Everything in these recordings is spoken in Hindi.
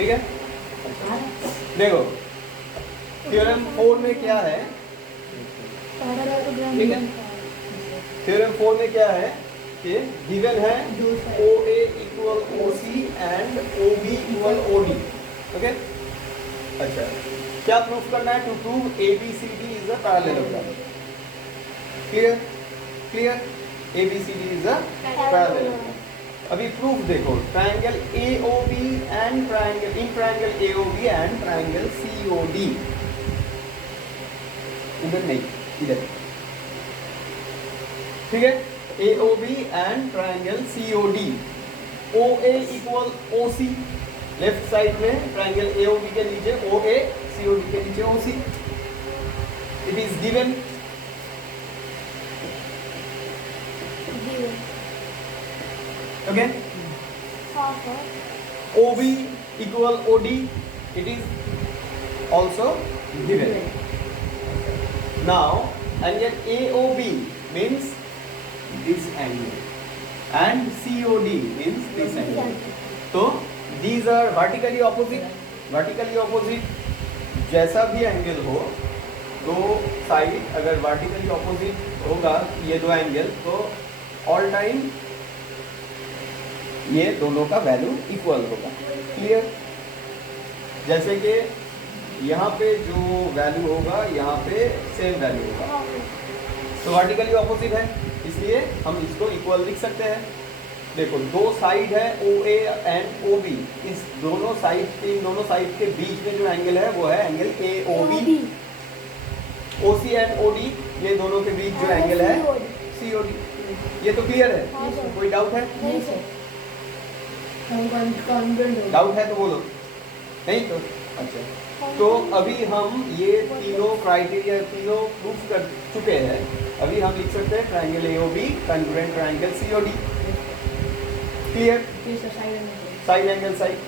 ठीक है। देखो थ्योरम 4 में क्या है, ठीक है, थ्योरम 4 में क्या है कि गिवन है OA equal OC and OB equal OD। Okay, अच्छा क्या प्रूफ करना है? To prove ABCD is a parallelogram. Clear clear, ABCD is a parallelogram. अभी प्रूफ देखो, triangle AOB and triangle in triangle AOB and triangle COD, इधर नहीं इधर, ठीक है, AOB and triangle COD, OA equal OC, left side में ट्रायंगल AOB के नीचे OA, COD के नीचे OC, it is given. Okay, OB equal OD, it is also given. Now angle AOB means this angle and COD means this angle. So these are vertically opposite. Vertically opposite जैसा भी एंगल हो, दो साइड अगर वर्टिकली ऑपोजिट होगा ये दो एंगल, तो ऑल टाइम ये दोनों का वैल्यू इक्वल होगा। क्लियर, जैसे कि यहाँ पे जो वैल्यू होगा यहाँ पे सेम वैल्यू होगा, तो वर्टिकली ऑपोजिट है इसलिए हम इसको इक्वल लिख सकते हैं। देखो दो साइड है OA एंड OB, इस दोनों साइड के, इन दोनों साइड के बीच में जो एंगल है वो है angle AOB। OC and OD ये दोनों के बीच जो एंगल है COD। ये तो क्लियर है, कोई डाउट है? डाउट है तो बोलो, नहीं तो अच्छा। तो अभी हम ये तीनों क्राइटेरिया तीनों प्रूफ कर चुके हैं। अभी हम लिख सकते हैं triangle AOB congruent triangle COD। Clear, side angle side,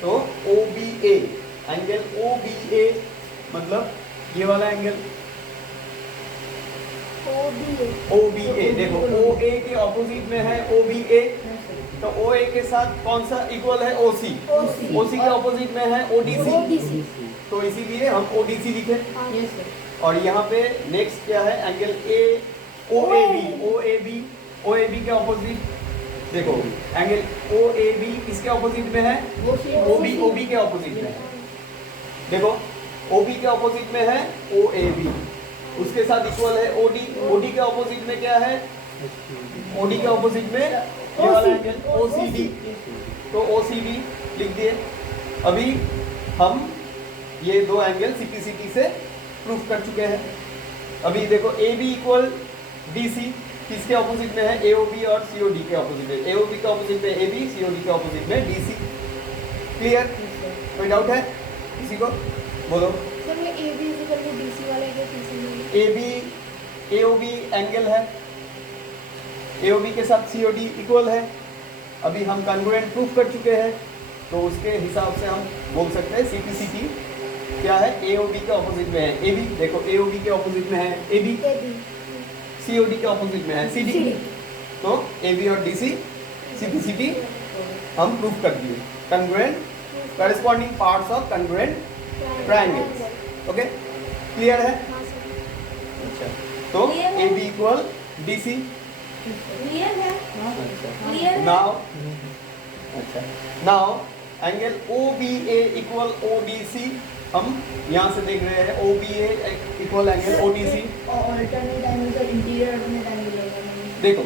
तो OBA एंगल OBA मतलब ये वाला एंगल OBA। देखो OA के ऑपोजिट में है OBA, तो OA के साथ कौन सा इक्वल है? OC। OC के ऑपोजिट में है ODC, तो इसीलिए हम ODC लिखे। और यहाँ पे नेक्स्ट क्या है? एंगल OAB के ऑपोजिट देखो, एंगल OAB किसके ऑपोजिट में है? OB के ऑपोजिट में है। देखो OB के ऑपोजिट में है OAB, उसके साथ इक्वल है OD के ऑपोजिट में क्या है? OD के ऑपोजिट में ये वाला एंगल OCD, तो OCD लिख दिए। अभी हम ये दो एंगल CPCT से प्रूफ कर चुके हैं। अभी देखो AB इक्वल DC किसके ऑपोजिट में है? AOB और COD के ऑपोजिट में। AOB के ऑपोजिट में AB, COD के ऑपोजिट में DC। क्लियर, कोई डाउट है किसी को? बोलो। सर ये AB इक्वल टू DC वाला है क्या? AB AOB एंगल है, AOB के साथ COD इक्वल है। अभी हम कॉन्ग्रुएंट प्रूफ कर चुके हैं, तो उसके हिसाब से हम बोल सकते हैं CPCT क्या है? AOB के ऑपोजिट में है AB, देखो AOB के ऑपोजिट में है AB, COD के ऑपोजिट में है CD, तो AB और DC CPCT हम प्रूफ कर दिए। Congruent corresponding parts of congruent triangles. Okay, clear है? अच्छा, तो AB इक्वल DC। क्लियर है? क्लियर है? नाउ अच्छा, now angle OBA equal ODC हम यहाँ से देख रहे हैं। OBA equal angle ODC, alternate angle का इंटीरियर अल्टरनेट एंगल होगा। देखो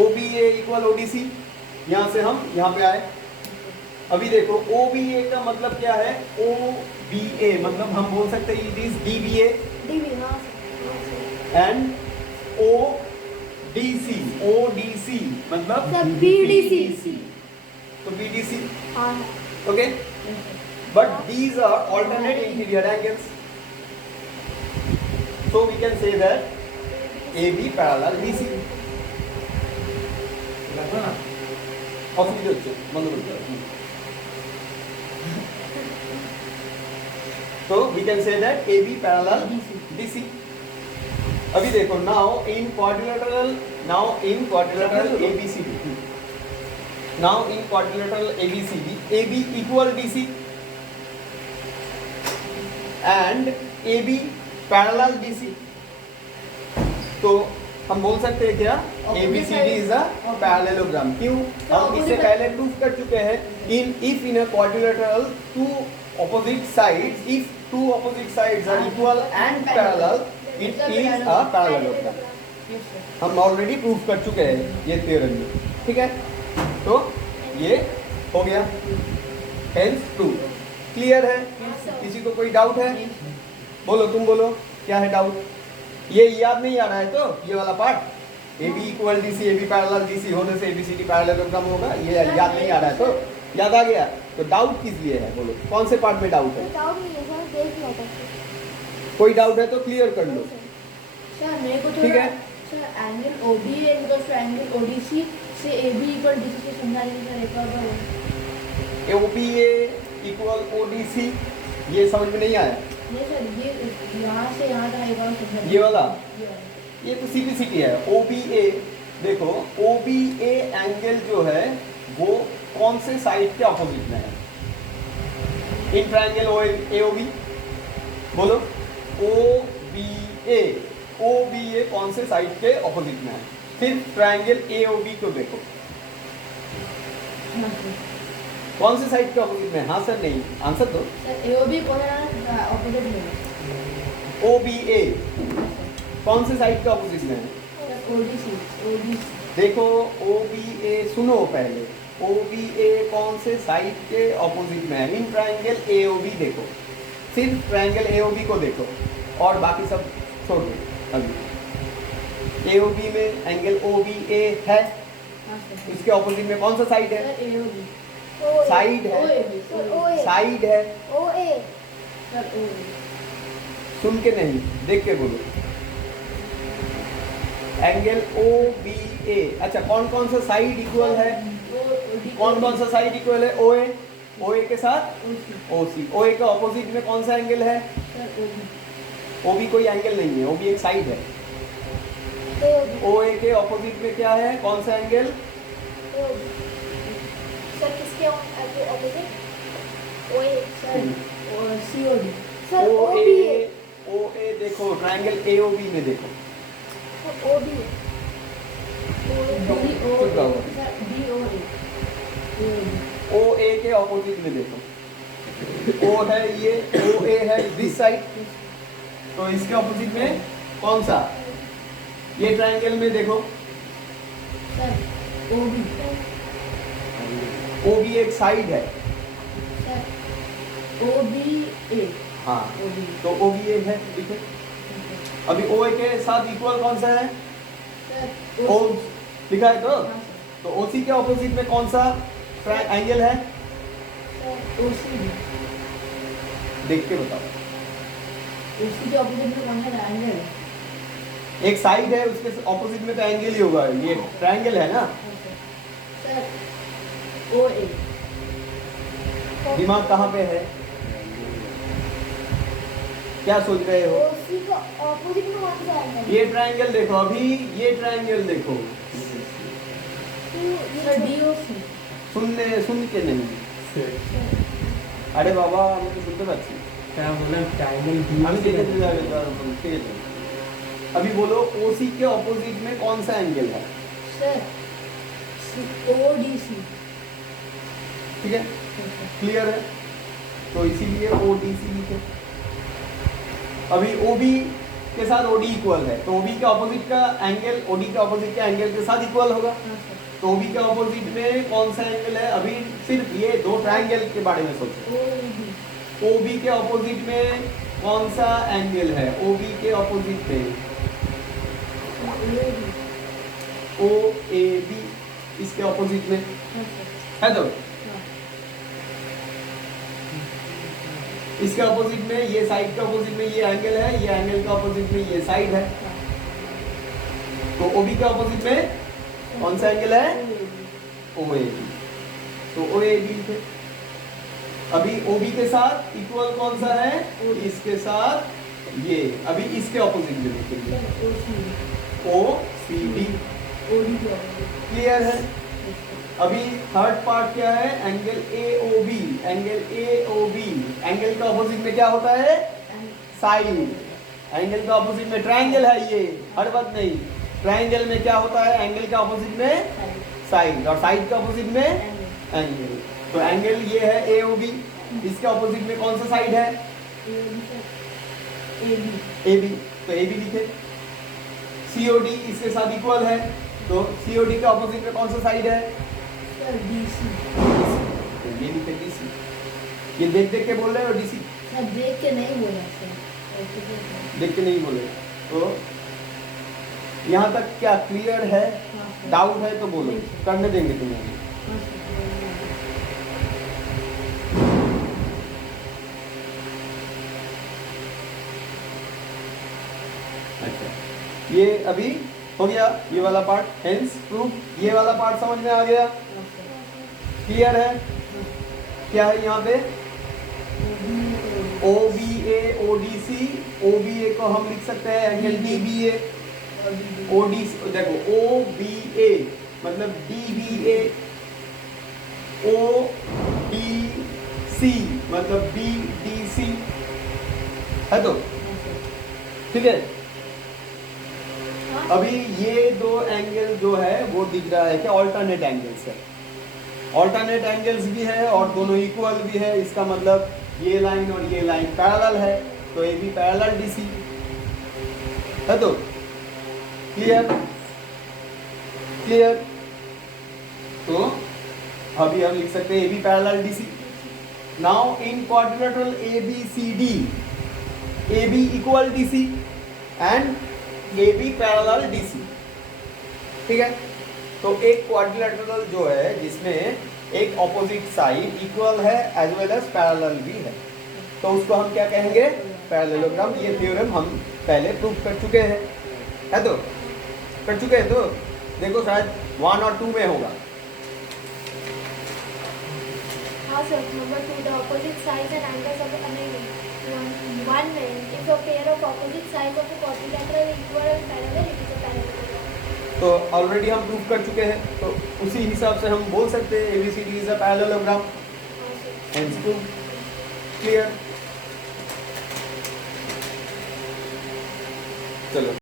OBA इक्वल ODC, यहाँ से हम यहाँ पे आए। अभी देखो OBA का मतलब क्या है? OBA मतलब हम बोल सकते हैं it is DBA and ODC मतलब BDC, तो BDC। हाँ। Okay, but these are alternate interior angles, so we can say that AB parallel BC। অসুবিধা হচ্ছে, বন্ধ করতে হবে। So we can say that AB parallel BC। अभी देखो now in quadrilateral ABCD, now in quadrilateral ABCD A B equal D C and A B parallel D C. तो हम बोल सकते हैं क्या A B C D is a parallelogram. क्यों? हम इससे पहले प्रूफ कर चुके हैं in a quadrilateral two opposite sides, if two opposite sides are equal and parallel it is a parallelogram. हम ऑलरेडी प्रूफ कर चुके हैं ये थ्योरम में, ठीक है। तो ये हो गया, हेंस प्रूफ। क्लियर है? किसी को कोई डाउट है? बोलो, तुम बोलो, क्या है डाउट? ये याद नहीं आ रहा है तो ये वाला part A B equal D C, A B parallel D C होने से A B C D parallelogram होगा, ये याद नहीं आ रहा है तो याद आ गया। तो डाउट किस लिए है बोलो, कौन से पार्ट में डाउट है? कोई डाउट है तो क्लियर कर लो, सर मेरे को ठीक है। Sir angle OB equal to angle ODC से एबी इक्वल डीसी से समझाइए सर एक बार। A O B A equal O D C, ये समझ में नहीं आया? नहीं सर, ये यहाँ से यहाँ तक एक बार समझाइए। ये वाला ये तो सिंपलिसिटी है। ओ बी ए देखो, ओ बी ए एंगल जो है वो कौन से साइड के ऑपोजिट में है? In triangle O A O B, बोलो ओ बी ए, ओ बी ए कौन से साइड के ऑपोजिट में है? फिर ट्रायंगल ए ओ बी को देखो, कौन से साइड के ऑपोजिट में? हाँ सर, नहीं, आंसर दो। सर एओबी कौन है ऑपोजिट में? ओ बी ए कौन से साइड के ऑपोजिट में है? सर ओडीसी, ओडीसी देखो ओ बी ए, सुनो पहले, ओ बी ए कौन से साइड के ऑपोजिट में है? In triangle A O B देखो, सिर्फ ट्रायंगल ए ओ बी को देखो और बाकी सब छोड़ दो। अभी ए ओ बी में एंगल ओ बी ए है, हाँ सर। इसके ऑपोजिट में कौन सा साइड है? सर एओबी, साइड है, ओए साइड है, ओए सर ओए। सुन के नहीं देख के बोलो। एंगल ओ बी ए, अच्छा कौन कौन सा साइड इक्वल है? कौन कौन सा साइड इक्वल है? ओ ए, ओ ए के साथ ओ सी। ओ ए के ऑपोजिट में कौन सा एंगल है? सर ओबी, ओ बी कोई एंगल नहीं है, ओ बी एक साइड है। ओ ए के ऑपोजिट में क्या है, कौन सा एंगल? सर किसके ऑपोजिट? ओए सर सीओडी सर ओ ओबी ए, ओ ए देखो ट्रायंगल ए ओ बी में देखो, सर ओबी डी ओ चुप रहो। सर डी ओ ए ओ ए के ऑपोजिट में देखो, ओ है ये, ओ ए है दिस साइड, तो इसके ऑपोजिट में कौन सा? ये ट्रायंगल में देखो, सर ओबी, ओ बी एक साइड है, सर ओबी ए, हाँ, ओबी तो ओ बी ए है, ठीक है। अभी ओ ए के साथ इक्वल कौन सा है? सर ओ लिखा है तो हाँ सर। तो ओ सी के ऑपोजिट में कौन सा एंगल है? सर ओसी, देख के बताओ। ओसी के ऑपोजिट में कौन सा ट्रायंगल है? एक साइड है, उसके ऑपोजिट में तो एंगल ही होगा, ये ट्रायंगल है ना। सर ओ ए, दिमाग कहाँ पे है? क्या सोच रहे हो? ओसी को ऑपोजिट में कौन सा एंगल? ये ट्रायंगल देखो, अभी ये ट्रायंगल देखो, सर डीओसी, सुन के नहीं। अरे बाबा আমি তো শুনতে পাচ্ছি। क्या बोला ट्रायंगल আমি দেখে দিতে যাবে, ঠিক আছে। अभी बोलो ओसी के ऑपोजिट में कौन सा एंगल है? सर ओडीसी, ठीक है, क्लियर है? तो इसीलिए ओडीसी लिखे। अभी ओबी के साथ ओडी इक्वल है, तो ओबी के ऑपोजिट का एंगल ओडी के ऑपोजिट के एंगल के साथ इक्वल होगा। तो ओबी के ऑपोजिट में कौन सा एंगल है? अभी सिर्फ ये दो ट्रायंगल के बारे में सोचो। ओबी के ऑपोजिट में कौन सा एंगल है? ओबी के ऑपोजिट में ओ ए बी, इसके ऑपोजिट में है तो इसके ऑपोजिट में ये साइड के ऑपोजिट में ये एंगल है, ये एंगल के ऑपोजिट में ये साइड है। तो ओबी के ऑपोजिट में कौन सा एंगल है? ओ ए बी, तो ओ ए बी थे। अभी ओबी के साथ इक्वल कौन सा है? इसके साथ ये, अभी इसके ऑपोजिट में देखेंगे ओ सी डी। क्लियर है? अभी थर्ड पार्ट क्या है, angle AOB। Angle AOB, angle का ऑपोजिट में क्या होता है, साइड। एंगल का ऑपोजिट में ट्रायंगल है ये, हर बात नहीं। ट्रायंगल में क्या होता है, एंगल के ऑपोजिट में साइड, और साइड के ऑपोजिट में एंगल। तो एंगल ये है AOB, इसके ऑपोजिट में कौन सा साइड है, AB। तो AB लिखे। COD इसके साथ इक्वल है, तो COD के ऑपोजिट में कौन सा साइड है, DC। तो ये लिखे DC। ये देख देख के बोल रहे हो DC, सर देख के नहीं बोला सर, देख के नहीं बोले। तो यहाँ तक क्या क्लियर है, डाउट है तो बोलो, करने देंगे तुम्हें। अच्छा, ये अभी हो गया ये वाला पार्ट, हेंस प्रूफ। ये वाला पार्ट समझ में आ गया, क्लियर है। क्या है यहाँ पे, OBA ODC। OBA को हम लिख सकते हैं एंगल DBA। ODC देखो, OBA मतलब DBA, ODC मतलब BDC है, तो ठीक है। अभी ये दो एंगल जो है वो दिख रहा है कि ऑल्टरनेट एंगल्स है, ऑल्टरनेट एंगल्स भी है और दोनों इक्वल भी है। इसका मतलब ये लाइन और ये लाइन पैरेलल है, तो ये भी पैरेलल DC है। तो क्लियर, क्लियर। तो अभी हम लिख सकते हैं ये भी parallel DC। Now in quadrilateral ABCD, AB equal DC and AB parallel DC, ठीक है। तो एक क्वाड्रिलेटरल जो है जिसमें एक ऑपोजिट साइड इक्वल है एज वेल एज पैरेलल भी है, तो उसको हम क्या कहेंगे, पैरेललोग्राम। ये थ्योरम हम पहले प्रूव कर चुके हैं, है तो कर चुके हैं। तो देखो शायद 1 और 2 में होगा। How so? Number 2, the opposite sides and angles of one way. If a pair of opposite sides of a quadrilateral equal and parallel, it is a parallelogram. तो ऑलरेडी हम प्रूव कर चुके हैं, तो उसी हिसाब से हम बोल सकते हैं ABCD is a parallelogram. Hence prove, clear. चलो।